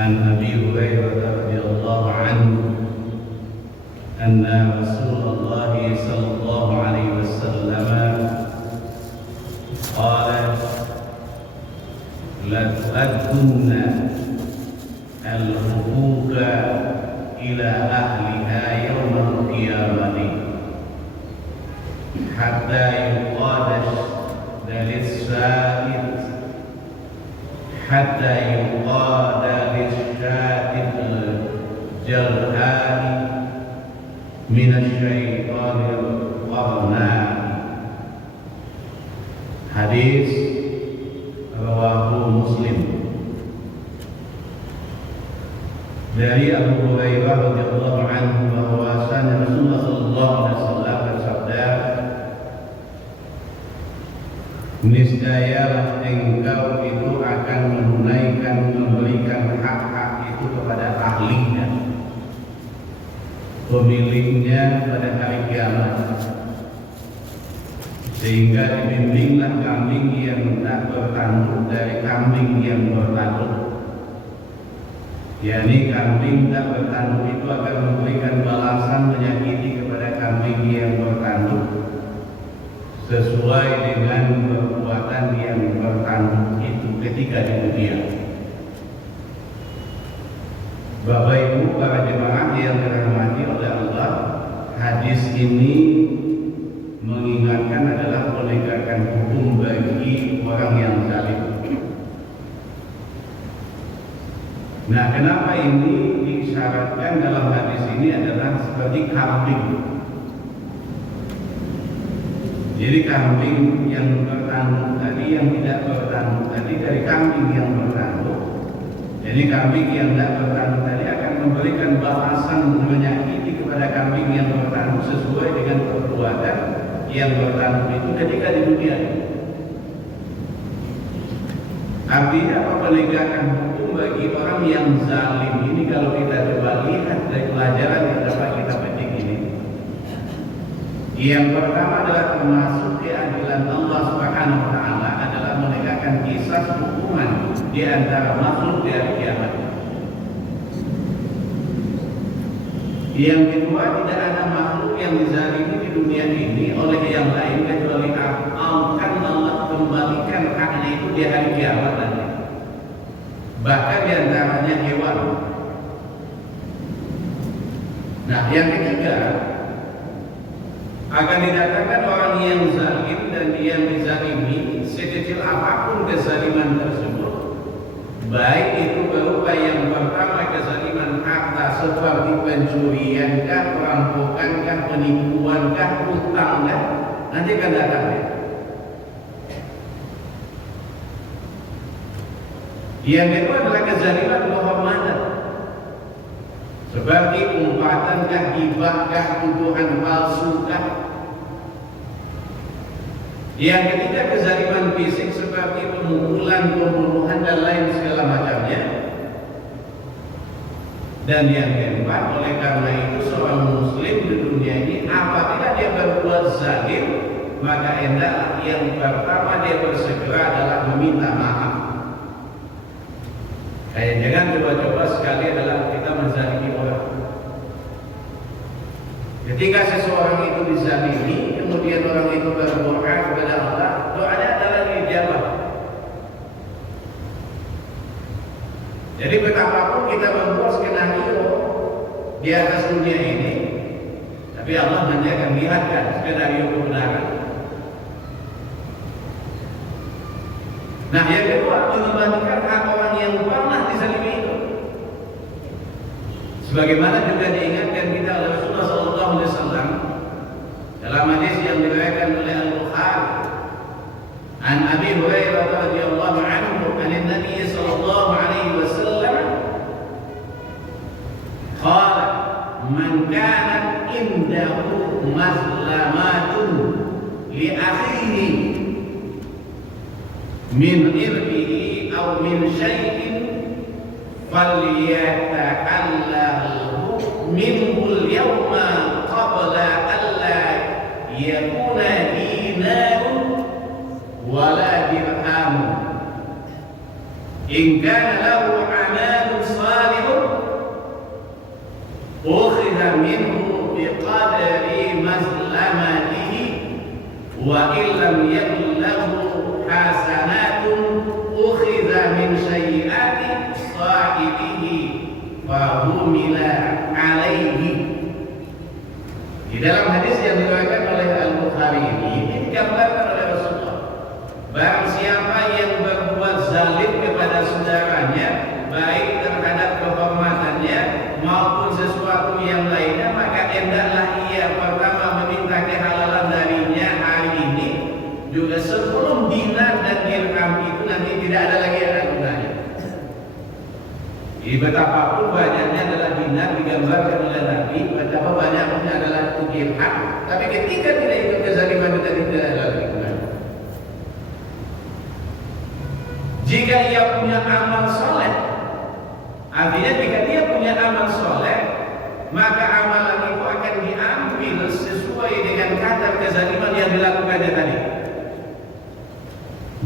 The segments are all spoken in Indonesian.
عن أبي هريرة رضي الله عنه أن رسول الله صلى الله عليه وسلم قال لتؤدون الحقوق إلى أهلها يوم القيامة حتى يقاد للسائل حتى يقاد للشاة الجلهاء من الشيطان القرناء. Hadis rawahu Muslim. Dari Abu Hurairah radhiyallahu anhu bahwasanya Rasulullah sallallahu alaihi wasallam bersabda, niscaya engkau itu akan menunaikan, memberikan hak-hak itu kepada ahlinya, pemiliknya pada hari kiamat, sehingga dibimbinglah kambing yang tak bertanduk dari kambing yang bertanduk. yakni kambing tak bertanduk itu akan memberikan balasan menyakiti kepada kambing yang bertanduk sesuai dengan perbuatan yang bertanduk itu ketika di dunia. Bapak Ibu para jemaah yang dirahmati oleh Allah, hadis ini mengingatkan adalah penegakan hukum bagi orang yang zalim. Nah, kenapa ini disyaratkan dalam hadis ini adalah seperti kambing. Jadi kambing yang bertanduk tadi, yang tidak bertanduk tadi dari kambing yang bertanduk. Jadi kambing yang tidak bertanduk tadi akan memberikan balasan menyakiti kepada kambing yang bertanduk sesuai dengan perbuatan yang bertanduk itu ketika di dunia ini. Artinya apa? Penegakan hukum bagi orang yang zalim ini kalau kita coba lihat dari pelajaran yang dapat kita petik ini. Yang pertama adalah termasuk keadilan Allah Subhanahu wa taala adalah menegakkan kisah hukuman di antara makhluk di hari kiamat. Yang kedua, tidak ada makhluk yang dizalimi di dunia ini oleh yang lain kecuali akan Allah kembalikan haknya itu di hari kiamat nanti. Bahkan di antaranya hewan. Nah, yang ketiga, akan didatangkan orang yang zalim dan yang dizalimi sekecil apapun kezaliman tersebut, baik itu berupa yang pertama kezaliman harta seperti pencuriankah, perampokankah, penipuankah, hutangkah, nanti akan datang. Yang kedua adalah kezaliman kehormatan, seperti umpatankah, gibahkah, tuduhan palsukah. Yang ketiga kezaliman fisik seperti pemukulan, pembunuhan dan lain segala macamnya. Dan yang keempat, oleh karena itu seorang muslim di dunia ini apabila dia berbuat zalim, maka hendaklah yang pertama dia bersegera adalah meminta maaf. Kayak jangan coba-coba sekali adalah kita menzalimi orang. Ketika seseorang itu dizalimi, kemudian orang itu berdoa kepada Allah, doanya adalah dijawab. Jadi betapapun kita membuat skenario di atas dunia ini, tapi Allah hanya akan lihatkan skenario kebenaran. Nah, yang kedua, mengembalikan hak orang yang pernah dizalimi itu. Sebagaimana juga diingatkan kita oleh Rasulullah sallallahu alaihi wasallam dalam hadis yang diriwayatkan oleh Al-Bukhari an Abi Hurairah radhiyallahu anhu an Nabi sallallahu alaihi wasallam qala man kanat indahu mazlamatun li akhihi min irbihi aw min syai'in falyatakallahhu minhul yawma qabla alla yakuna dinarun wala dirham in kana lahu amalun salih ukhidha minhu biqadri mazlamatihi wa illam yakun lahu hasanatun ukhidha min sayyiati sahibihi fa humila alaihi. Di dalam hadis yang diriwayatkan oleh Al-Bukhari ini digambarkan oleh Rasulullah, barang siapa yang berbuat zalim kepada saudaranya, baik terhadap kehormatannya maupun sesuatu yang lainnya, maka hendaklah ia pertama meminta kehalalan darinya hari ini, juga sebelum dinar dan dirham itu nanti tidak ada lagi yang gunanya. Jadi betapapun banyaknya adalah dinar digambarkan oleh Nabi, betapa banyaknya adalah dirham, tapi ketika tidak ikut kezaliman tadi tidak ada lagi gunanya. Jika ia punya amal soleh, artinya jika dia punya amal soleh, maka amalan itu akan diambil sesuai dengan kadar kezaliman yang dilakukannya tadi.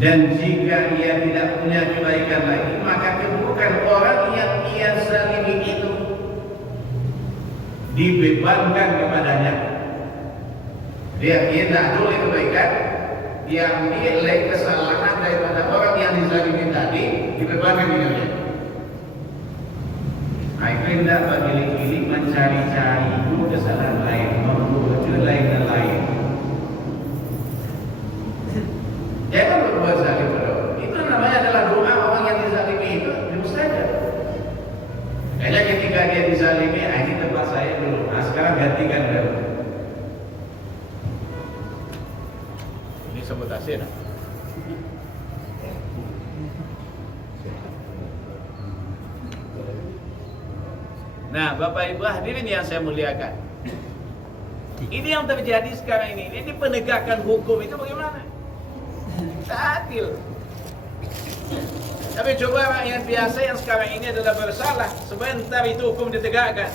Dan jika ia tidak punya kebaikan lagi, maka keburukan orang yang ia zalimi itu dibebankan kepadanya. Dia tidak boleh kebaikan, diambil kesalahan daripada orang yang dizalimi tadi, dibebankan dengannya. Akhirnya tidak bergiling-giling mencari-cari kesalahan lain, membuat lain dan lain. Jangan berbuat zalim pada orang. Itu namanya adalah doa orang yang dizalimi itu mustajab. Kayaknya ketika dia dizalimi, ini tempat saya dulu. Nah sekarang gantikan dulu. Ini sabotase nah. Nah, Bapak Ibu hadirin yang saya muliakan, ini yang terjadi sekarang ini penegakan hukum itu bagaimana? Tak adil. Tapi coba rakyat biasa yang sekarang ini adalah bersalah, sebentar itu hukum ditegakkan.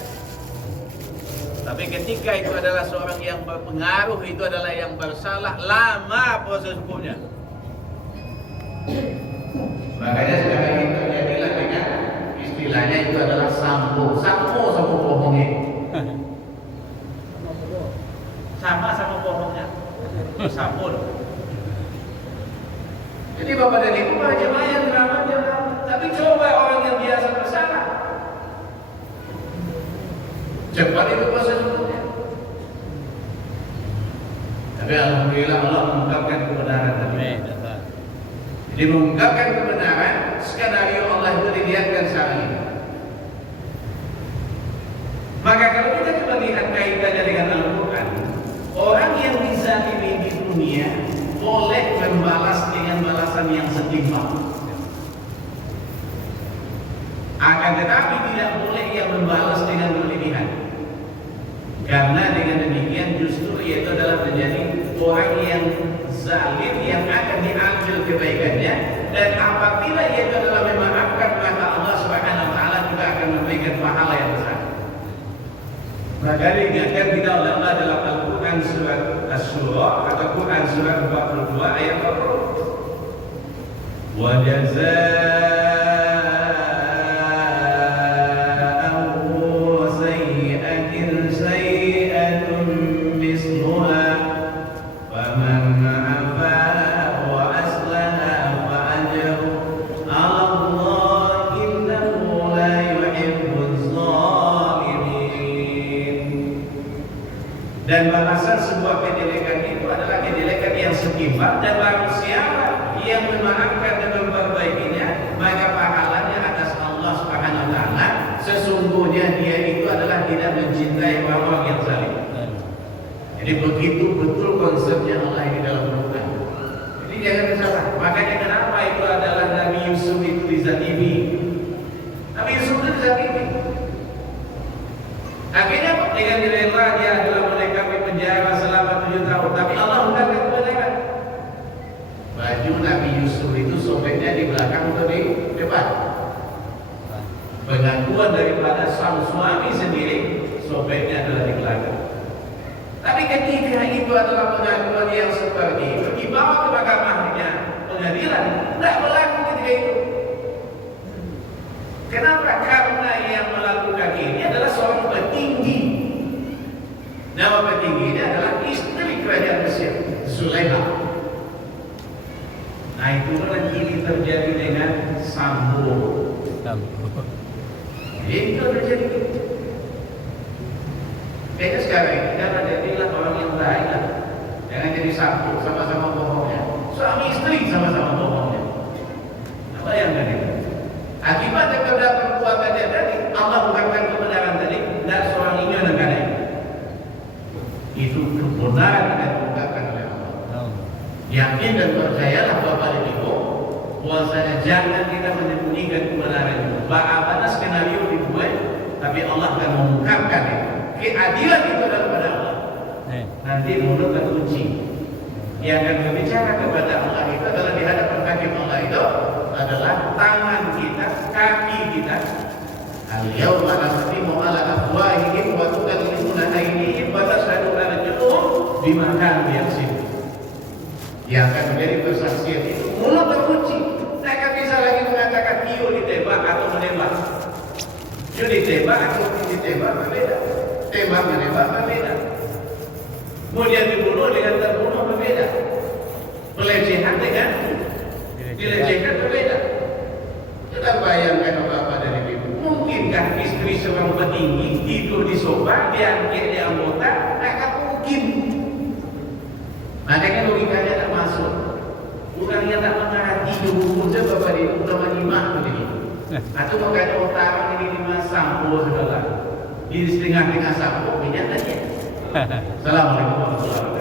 Tapi ketika itu adalah seorang yang berpengaruh, itu adalah yang bersalah, lama proses hukumnya. Makanya sekarang ini terjadilah dengan istilahnya itu adalah sampo bohongnya. Sama bohongnya. Sampo. Jadi Bapak dan Ibu jemaah yang ramah, tapi coba orang yang biasa bersalah, cepat itu proses hukumnya. Tapi alhamdulillah Allah mengungkapkan kebenaran tadi. Jadi mengungkapkan kebenaran, skenario Allah itu dilihatkan saat ini. Maka kalau kita coba lihat kaitannya dengan Al-Quran, orang yang dizalimi di dunia boleh membalas dengan balasan yang setimpal. Akan tetapi tidak boleh ia membalas dengan berlebihan. Karena dengan demikian justru yaitu adalah menjadi orang yang zalim yang akan diambil kebaikannya, dan apabila ia adalah memaafkan maka Allah Subhanahu wa taala juga akan memberikan pahala yang besar. Maka diingatkan kita ulama dalam Al-Quran surat Asy-Syura atau Quran surat 42 ayat 40. Wa jazaa'u sayyi'atin sayyi'atun misluha faman 'afa wa aslaha fa ajruhu 'ala Allah innahu la yuhibbuz zalimin. Dan balasan sebuah kejelekan itu adalah kejelekan yang setimpal, dan barang siapa yang memaafkan dan memperbaikinya maka pahalanya atas Allah Subhanahu wa taala. Sesungguhnya dia itu adalah tidak mencintai orang yang zalim. Jadi begitu betul konsepnya Allah di dalam Al-Quran. Jadi jangan salah. Makanya kenapa itu adalah Nabi Yusuf itu dizalimi. Nabi Yusuf itu dizalimi. Akhirnya dengan rela dia adalah melengkapi penjara selama 7 tahun. Tapi Allah ungkapkan kebenaran. Baju Nabi Yusuf itu sobeknya di belakang atau di depan. Pengakuan daripada sang suami sendiri, sobeknya adalah di belakang. Tapi ketika itu adalah pengakuan yang seperti itu dibawa ke mahkamahnya pengadilan, tidak berlaku ketika itu. Kenapa? Karena yang melakukan ini adalah seorang petinggi petinggi ini adalah istri kerajaan Mesir, Zulaikha. Nah itu ini terjadi dengan Sambo. Itu terjadi. Kayaknya sekarang ini karena jadilah orang yang baik lah. Jangan jadi satu, sama-sama bohongnya. Suami istri sama-sama bohongnya. Apa yang tadi? Akibatnya kepada perbuatannya tadi, Allah bukankan kebenaran tadi, tidak seorang ini negara ini. Itu kebenaran yang diungkapkan oleh Allah. Yakin dan percayalah Bapak dan Ibu, bahwasanya jangan kita menyembunyikan kebenaran itu. Bagaimana skenario dibuat, tapi Allah akan mengungkapkan itu. Keadilan itu daripada Allah. Nanti mulut terkunci. Yang akan berbicara kepada Allah itu adalah di hadapan kaki Allah itu adalah tangan kita, kaki kita. Al-yawma nakhtimu ala afwahihim wa tukallimuna aydihim wa tashhadu arjuluhum bima kanu yaksibun. Yang akan menjadi persaksian itu mulut terkunci. Mereka bisa lagi mengatakan Tio ditembak atau menembak. Tio ditembak atau ditembak berbeda. Tembak menembak berbeda. Kemudian dibunuh dengan terbunuh berbeda. Pelecehan dengan dilecehkan berbeda. Kita bayangkan Bapak dan Ibu, mungkinkah istri seorang petinggi tidur di sofa, diangkat di anggota? Maka mungkin. Makanya logikanya tak masuk. Bukan yang tak mengarah tidur pun Bapak dan Ibu udah menyimak begini. Atau makanya otak ini dimasang segala. Di setengah-tengah sampo minyak aja. Assalamualaikum warahmatullahi wabarakatuh.